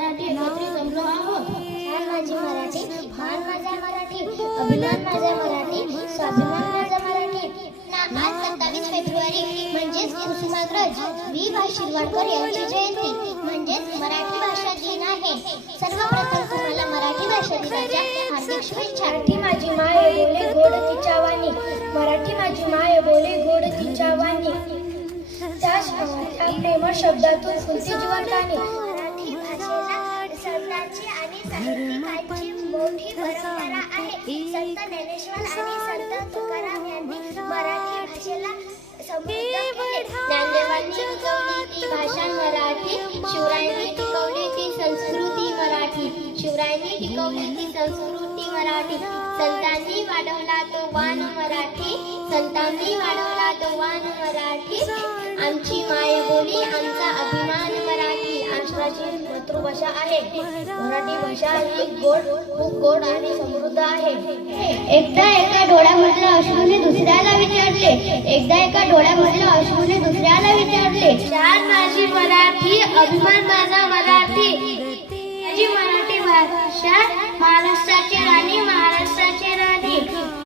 पाहण्यासाठी एकत्रित जमलो आहोत. छान माझी मराठी, मान माझा मराठी, अभिमान माझा मराठी, स्वाभिमान माझा मराठी. आज 27 फेब्रुवारी म्हणजेच कुसुमाग्रज वि. वा. शिरवाडकर यांची जयंती म्हणजेच मराठी भाषा दिन आहे. सर्वप्रथम तुम्हाला मराठी भाषा दिनाच्या हार्दिक शुभेच्छा. मराठी माझी माय बोले गोड तिच्या वाणी, मराठी माझी माय बोले गोड तिच्या वाणी. त्या प्रेमळ शब्दातून फुलते जीवन कहाणी. मराठी भाषेला संतांची आणि साहित्यिकांची मोठी परंपरा आहे. संत ज्ञानेश्वर आणि संत तुकाराम यांनी मराठी भाषेला समृद्ध केले. ज्ञानदेवांनी टिकवली ती भाषा मराठी, शिवरायांनी टिकवली ती संस्कृती मराठी, शिवरायांनी टिकवली ती संस्कृती मराठी. संतांनी वाढवला तो वाण मराठी, संतांनी वाढवला तो वाण मराठी. आमची मायबोली, आमचा अभिमान मराठी. राष्ट्राची मातृभाषा आहे. मराठी भाषा ही खूप गोड आणि समृद्ध आहे. एकदा एका डोळ्यामधलं अश्रूने दुसऱ्याला विचारले, एकदा एका डोळ्यामधलं अश्रूने दुसऱ्याला विचारले. छान माझी मराठी, अभिमान माझा मराठी. माझी मराठी भाषा महाराष्ट्राची राणी